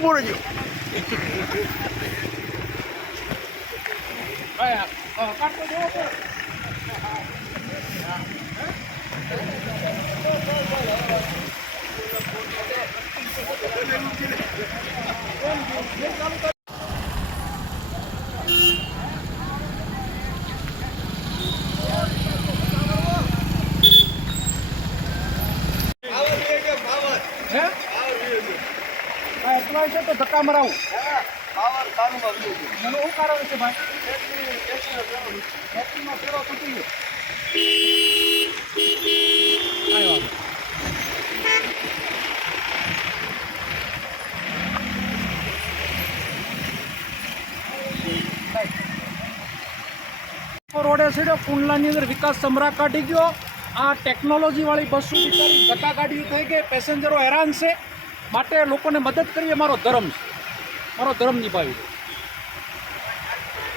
ઊભો રહેજો. કાઢતો દેવો તો એટલા છે તો ધક્કા મરાવું મને શું કારણ છે ભાઈ એક્ટિંગમાં ફેરો તૂટી ગયો રોડે છે કુંડલાની અંદર વિકાસ સમરા કાઢી ગયો. આ ટેકનોલોજી વાળી બસો બિચારી ધક્કા કાઢી થઈ ગઈ. પેસેન્જરો હેરાન છે. માટે લોકોને મદદ કરીએ મારો ધર્મ છે. મારો ધર્મ નિભાવી.